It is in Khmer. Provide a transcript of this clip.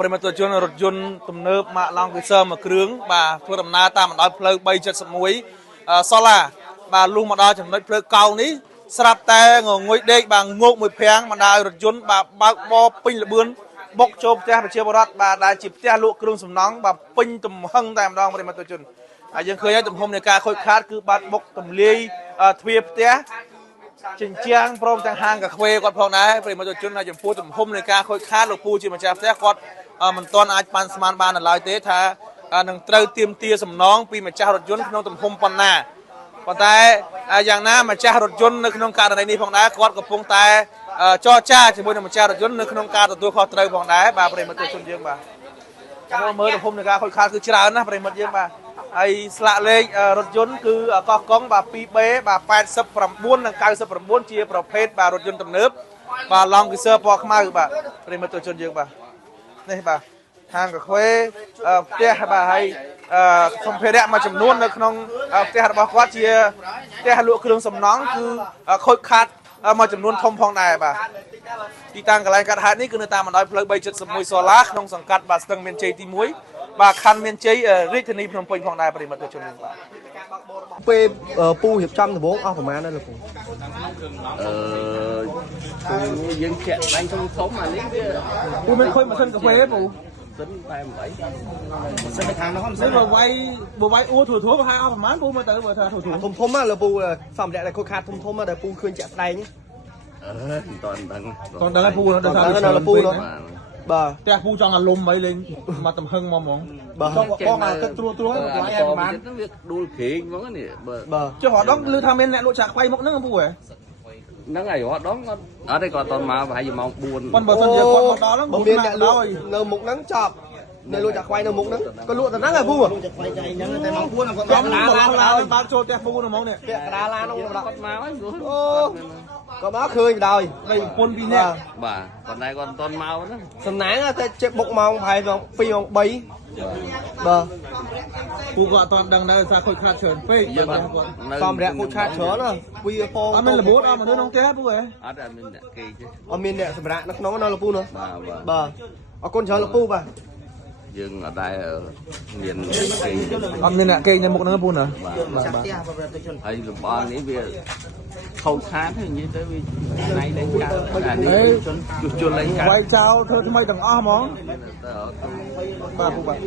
ប្រិមត្តជនរថយន្តទំនើបម៉ាកឡង់វិសើមួយគ្រឿងបាទធ្វើដំណើរតាមបណ្ដោយផ្លូវ371 Sola បាទលុះមកដល់ចំណុចផ្លូវកោងនេះស្រាប់តែងុយដេកបាទងោកមួយភាំងបណ្ដោយរថយន្តបាទបើកបរពេញលបឿនបុកចូលផ្ទះប្រជាពលរដ្ឋបាទដែលជាផ្ទះលក់គ្រឿងសំណង់បាទពេញទំហឹងតែម្ដងប្រិមត្តជនហើយយើងឃើញហើយទំហំនៃការខូចខាតគឺបាទបុកទម្លាយទ្វារផ្ទះជញ្ជាំងព្រមទាំងហាងកាហ្វេគាត់ផងដែរប្រិមត្តជនហើយចំពោះទំហំនៃការខូចខាតលោកពូជាម្ចាស់ផ្ទះគាត់មិនទាន់អាចបានស្មានបាននៅឡើយទេថានឹងត្រូវទាមទារសំណងពីម្ចាស់រថយន្តក្នុងទំហំប៉ុណ្ណាប៉ុន្តែយ៉ាងណាម្ចាស់រថយន្តនៅក្នុងករណីនេះផងដែរគាត់កំពុងតែចរចាជាមួយនឹងម្ចាស់រថយន្តនៅក្នុងការទទួលខុសត្រូវផងដែរបាទប្រិមត្តជនយើងបាទមើលទំហំនៃការខូចខាតគឺច្រើនណាស់ប្រិមត្តយើងបាទហើយស្លាកលេខរថយន្តគឺកោះកុងបាទ 2B បាទ89និង99ជាប្រភេទបាទរថយន្តទំនើបបាទឡង់គីសឺពណ៌ខ្មៅបាទប្រិមត្តជនយើងបាទនេះបាទហាងកាហ្វេផ្ទះបាទហើយសម្ភារៈមួយចំនួននៅក្នុងផ្ទះរបស់គាត់ជាផ្ទះលក់គ្រឿងសំណង់គឺខូចខាតមួយចំនួនធំផងដែរបាទទីតាំងកន្លែងកាត់ហេតុនេះគឺនៅតាមបណ្ដោយផ្លូវ371 Sola ក្នុងសង្កាត់បាទស្ទឹងមានជ័យទី1បាទខណ្ឌមានជ័យរាជធានីភ្នំពេញផងដែរប្រិមត្តជនបាទពេលពូរៀបចំដំបូងអស់ប្រហែលដែរលោកពូយើងចាក់ឡើងធំអានេះវាពូមិនខូចម៉ាស៊ីនកាហ្វេទេពូសិនតែមិនអីសិនតែខាងនោះមិនសិនបើវាយអ៊ូធូរប្រហែលអស់ប្រហែលពូមើលទៅមើលថាធូរធំណាលោកពូសម្ភារៈដែលខូចខាតធំដែលពូឃើញចាក់ស្ដែងមិនតន់ដឹងឲ្យពូដល់ថាលោកពូនោះបាទផ្ទះពូចង់អាលុំអីលេងមកតំហឹងមកហ្មងបាទបងមកទឹកត្រួតឲ្យប្រហែលប្រហែលវាដួលក្រែងហ្មងនេះបាទចុះរដងឮថាមានអ្នកលក់ចាក់ខ្វៃមុខហ្នឹងពូហ៎ហ្នឹងហើយរដងអត់ទេគាត់តន់មកប្រហែលជាម៉ោង4ប៉ុន្តែបើសិនជាគាត់មកដល់ហ្នឹងមានអ្នកលក់នៅមុខហ្នឹងចប់នៅលក់ចាក់ខ្វៃនៅមុខហ្នឹងក៏លក់តែហ្នឹងហើយពូចាក់ខ្វៃចាក់អីហ្នឹងតែម៉ោង4គាត់មកឡានបើកចូលផ្ទះពូនៅហ្មងនេះពាក់កណ្ដាលឡាននោះគាត់មកហើយអូក៏មកឃើញបណ្ដោយនៃប្រពន្ធ2នាក់បាទប៉ុន្តែគាត់មិនតន់មកហ្នឹងសំណាងតែជិះបុកម៉ោងប្រហែលម៉ោង2ម៉ោង3បាទពូក៏អត់តន់ដឹងដែរថាខូចខាតច្រើនពេកគាត់សម្ភារៈខូចខាតច្រើនណាវាពងអត់មានរបួសអត់មនុស្សក្នុងផ្ទះពូហ៎អត់មានអ្នកគេទេអត់មានអ្នកសម្រាប់នៅក្នុងណាលោកពូណាបាទអរគុណច្រើនលោកពូបាទយើងអត់ដែរមានគេអត់មានអ្នកគេនៅមុខហ្នឹងពូណាបាទហើយលំអងនេះវាខូចខាតហើយនិយាយទៅវាណៃលេងកើតអានេះជន់លេងកើតវាយចោលធ្វើថ្មីទាំងអស់ហ្មងទៅបាទពូបាទ